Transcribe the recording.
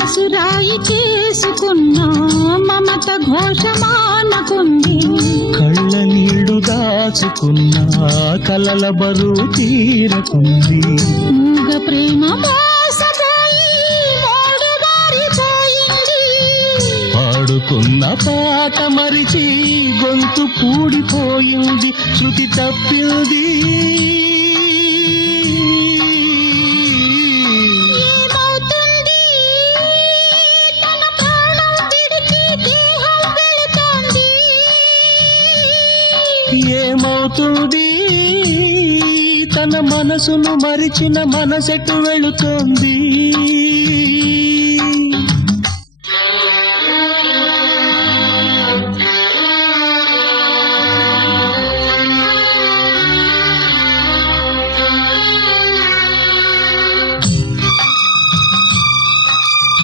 మనసు రాయి చేసుకున్నా మమత ఘోషమానకుంది. కళ్ళ నీళ్లు దాచుకున్నా కలల బరువు తీరకుంది. మూగ ప్రేమ మోసపోయి మోడుగారిపోయింది. పాడుకున్న పాట మరిచి గొంతు పూడిపోయింది. శృతి తప్పింది. ఏమవుతుంది తన ప్రాణం విడిచి దేహం వెళుతోంది. ఏమవుతుంది తన మనసును మరిచిన మనసెటు వెళుతోంది.